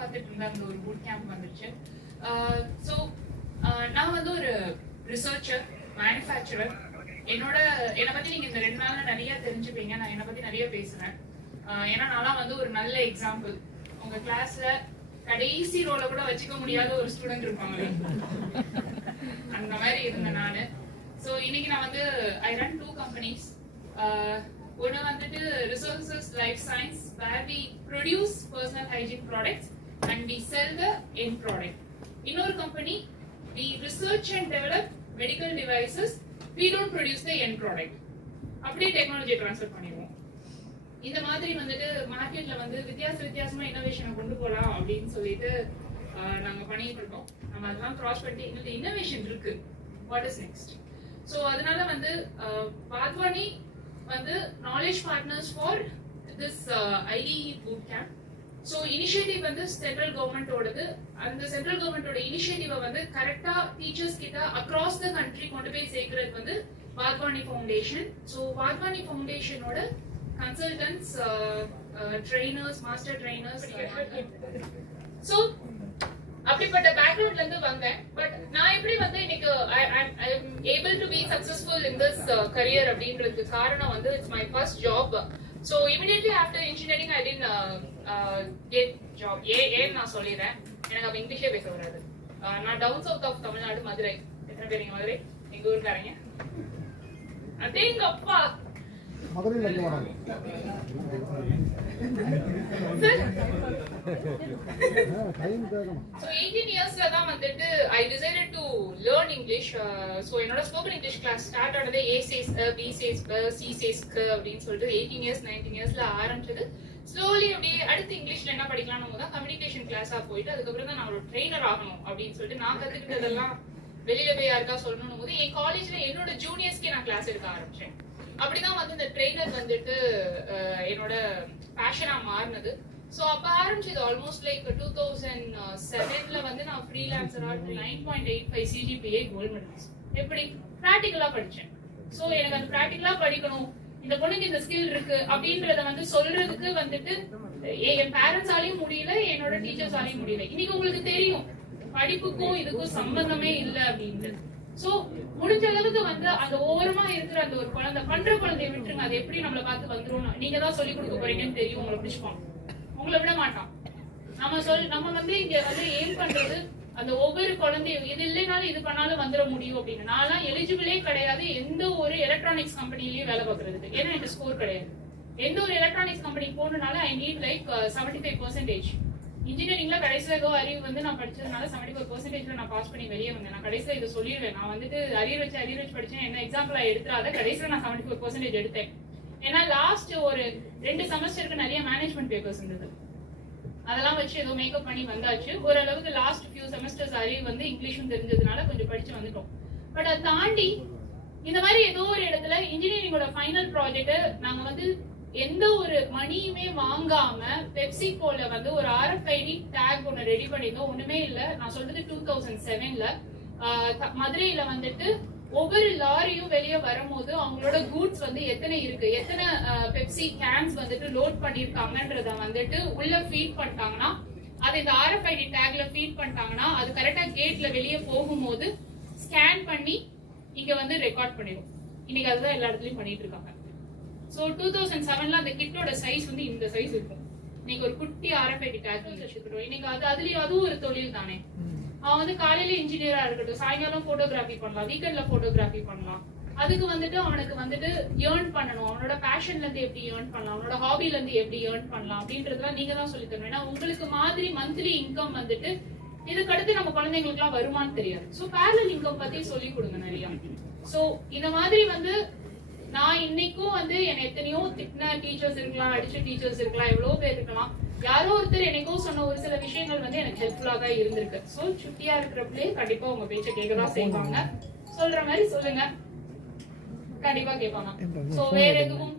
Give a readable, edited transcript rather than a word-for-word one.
எதிர்பார்த்துட்டு இருந்த அந்த ஒரு பூட் கேம்ப் வந்துருச்சு. ஸோ நான் வந்து ஒரு ரிசர்ச்சர், மேனுஃபேக்சரர். என்னை பத்தி நீங்க இந்த 2 நாள்ல நிறைய தெரிஞ்சுப்பீங்க. நான் என்னை பத்தி நிறைய பேசுறேன். ஏன்னா நான்லாம் வந்து ஒரு நல்ல எக்ஸாம்பிள். உங்க கிளாஸ்ல கடைசி ரோல கூட வச்சுக்க முடியாத ஒரு ஸ்டூடெண்ட் இருப்பாங்க, அந்த மாதிரி இருந்தேன் நானு. ஸோ இன்னைக்கு நான் வந்து ஐ ரன் 2 companies. ஒன்று வந்துட்டு resources life science, where we produce personal hygiene products and we sell the end product. இன்னொரு company we research and develop medical devices, we don't produce the end product. அப்படியே டெக்னாலஜியை transfer பண்ணிடுவோம். இந்த மாதிரி வந்துட்டு மார்க்கெட்ல வந்து வித்தியாசமா இன்னோவேஷனை கொண்டு போகலாம் அப்படின்னு சொல்லிட்டு நாங்க பண்ணிட்டு இருக்கோம். நம்ம அதெல்லாம் கிராஸ் பண்ணிட்டு எங்களுக்கு இன்னோவேஷன் இருக்கு, வாட் இஸ் நெக்ஸ்ட். ஸோ அதனால வந்து வாத்வானி வந்து knowledge partners for this ITE boot camp. So initiative வந்து சென்ட்ரல் கவர்மெண்டோடது. அந்த சென்ட்ரல் கவர்மெண்டோட இனிஷியேட்டிவை வந்து கரெக்டா டீச்சர்ஸ் கிட்ட அக்ராஸ் த கண்ட்ரி கொண்டு போய் சேர்க்கிறது வந்து வாத்வானி ஃபவுண்டேஷன். ஸோ வாத்வானி ஃபவுண்டேஷனோட consultants, trainers, master trainers. So அப்படிப்பட்ட பேக்ரவுண்ட்ல இருந்து வந்தேன். பட் நான் எப்படி வந்து இன்னைக்கு I am able to be successful in this career அப்படின்றதுக்கு காரணம் வந்து it's my first job. So immediately after engineering I did get job. ஏன்னு நான் சொல்லிடுறேன், எனக்கு அப்ப இங்கிலீஷே பேச வராது. நான் down south of Tamil Nadu, Madurai. எத்தனை பேர் இங்க மதுரை? எங்க ஊருக்காரங்க? அதே எங்க அப்பா மதுரையில் இருந்து வராங்க. So 18 yearsல தான் வந்துட்டு I decided to learn English. So என்னோட ஸ்போக்கன் இங்கிலீஷ் கிளாஸ் ஸ்டார்ட் ஆனது A says B says C says அப்படின்னு சொல்லிட்டு 18 years 19 yearsல ஆரம்பிச்சது. ஸ்லோலி அப்படியே அடுத்து இங்கிலீஷ்ல என்ன படிக்கலாம்னு தான் கம்யூனிகேஷன் கிளாஸா போயிட்டு அதுக்கப்புறம் தான் நான் ஒரு ட்ரெயினர் ஆகணும் அப்படின்னு சொல்லிட்டு நான் கத்துக்கிட்டதெல்லாம் வெளியில போய் யாருக்கா சொல்லணும் போது என் காலேஜ்ல என்னோட ஜூனியர்ஸ்க்கே நான் கிளாஸ் எடுக்க ஆரம்பிச்சேன். அப்படிதான் வந்து இந்த ட்ரெயினர் வந்துட்டு என்னோட பேஷனா மாறினது. ஸோ அப்போ ஆரம்பிச்சது ஆல்மோஸ்ட் லைக் 2007ல வந்து நான் ஃப்ரீலான்சரா 9.85 CGPA கோல்ட் மெடல்ஸ். எப்படி ப்ராக்டிக்கலா படிச்சேன். ஸோ எனக்கு அந்த ப்ராக்டிக்கலா படிக்கணும், இந்த பொண்ணுக்கு இந்த ஸ்கில் இருக்கு அப்படின்றத வந்து சொல்றதுக்கு வந்துட்டு என் பேரண்ட்ஸாலையும் முடியல, என்னோட டீச்சர்ஸாலையும் முடியல. இன்னைக்கு உங்களுக்கு தெரியும் படிப்புக்கும் இதுக்கும் சம்பந்தமே இல்லை அப்படின்ட்டு. சோ முடிஞ்ச அளவுக்கு வந்து அந்த ஓரமா இருக்கிற அந்த ஒரு குழந்தை பண்ற குழந்தைய விட்டுருங்க, அது எப்படி நம்மளை பார்த்து வந்துரும். நீங்க தான் சொல்லி கொடுக்க போறீங்கன்னு தெரியும், உங்களை பிடிச்சுப்பான், உங்களை விட மாட்டான். நம்ம வந்து இங்க வந்து ஏம் பண்றது அந்த ஒவ்வொரு குழந்தையும் இது இல்லைனாலும் இது பண்ணாலும் வந்துட முடியும் அப்படின்னு. நான் எலிஜிபிளே கிடையாது எந்த ஒரு எலக்ட்ரானிக்ஸ் கம்பெனிலயும் வேலை பார்க்கறதுக்கு. ஏன்னா எனக்கு ஸ்கோர் கிடையாது. எந்த ஒரு எலக்ட்ரானிக்ஸ் கம்பெனி போனனால ஐ நீட் லைக் 75%. இன்ஜினியரிங்ல கடைசியில ஏதோ அறிவு வந்து நான் படிச்சதுனால 75% நான் பாஸ் பண்ணி வெளியே வந்தேன். நான் கடைசியில இதை சொல்லிடுவேன், நான் வந்துட்டு அரியர் வச்சு படிச்சேன், என்ன எக்ஸாம்பிளா எடுத்துறாத. கடைசியில நான் 74% எடுத்தேன். ஏன்னா லாஸ்ட் ஒரு 2 செமஸ்டருக்கு நிறைய மேனேஜ்மெண்ட் பேப்பர்ஸ் இருந்தது, அதெல்லாம் வச்சு ஏதோ மேக்கப் பண்ணி வந்தாச்சு. ஓரளவுக்கு லாஸ்ட் ஃபியூ செமஸ்டர்ஸ் அறிவு வந்து இங்கிலீஷும் தெரிஞ்சதுனால கொஞ்சம் படிச்சு வந்துட்டோம். பட் அதை தாண்டி இந்த மாதிரி ஏதோ ஒரு இடத்துல இன்ஜினியரிங்கோட ஃபைனல் ப்ராஜெக்ட் நாங்க வந்து எந்த ஒரு மணியுமே வாங்காம பெப்சிகோல வந்து ஒரு RFID டேக் ஒன்னு ரெடி பண்ணிருந்தோம். ஒண்ணுமே இல்ல, நான் சொல்றது 2007ல மதுரையில வந்துட்டு ஒவ்வொரு லாரியும் வெளியே வரும்போது அவங்களோட கூட்ஸ் வந்து எத்தனை இருக்கு, எத்தனை பெப்சி கேன்ஸ் வந்துட்டு லோட் பண்ணிருக்காங்கன்றத வந்துட்டு உள்ள ஃபீட் பண்ணிட்டாங்கன்னா, அதை இந்த RFID டேக்ல ஃபீட் பண்ணிட்டாங்கன்னா அது கரெக்டா கேட்ல வெளியே போகும்போது ஸ்கேன் பண்ணி இங்க வந்து ரெக்கார்ட் பண்ணிடும். இன்னைக்கு அதுதான் எல்லா இடத்துலயும் பண்ணிட்டு இருக்காங்க. சோ 2007ல அந்த கிட்டோட சைஸ் வந்து இந்த சைஸ் இருக்கும். நீங்க ஒரு குட்டி RFID டேக் வச்சுக்கிட்டோம். இன்னைக்கு அதுலயும் அதுவும் ஒரு தொழில் தானே. அவன் வந்து காலையில இன்ஜினியரா இருக்கட்டும், சாயங்காலம் போட்டோகிராஃபி பண்ணலாம், வீக்கெண்ட்ல போட்டோகிராஃபி பண்ணலாம். அதுக்கு வந்துட்டு அவனுக்கு வந்துட்டு ஏர்ன் பண்ணணும், அவனோட பேஷன்ல இருந்து எப்படி ஏர்ன் பண்ணலாம், அவனோட ஹாபில இருந்து எப்படி ஏர்ன் பண்ணலாம் அப்படின்றதுலாம் நீங்க தான் சொல்லி தரணும். ஏன்னா உங்களுக்கு மாதிரி மந்த்லி இன்கம் வந்துட்டு இதுக்கு அடுத்து நம்ம குழந்தைங்களுக்கு எல்லாம் வருமானு தெரியாது. சோ பேரலல் இன்கம் பத்தி சொல்லி கொடுங்க நிறைய. சோ இந்த மாதிரி வந்து நான் இன்னைக்கும் வந்து என்ன எத்தனையோ திட்டின டீச்சர்ஸ் இருக்கலாம், அடிச்ச டீச்சர்ஸ் இருக்கலாம், எவ்வளவு பேர் இருக்கலாம். யாரோ ஒருத்தர் எனக்கும் சொன்ன ஒரு சில விஷயங்கள் வந்து எனக்கு ஹெல்ப்ஃபுல்லா தான் இருந்திருக்கு. சோ சுட்டியா இருக்கிறப்பலே கண்டிப்பா உங்க பேச்ச கேட்கதான் செய்வாங்க. சொல்ற மாதிரி சொல்லுங்க, கண்டிப்பா கேட்பாங்க. சோ வேற எதுவும்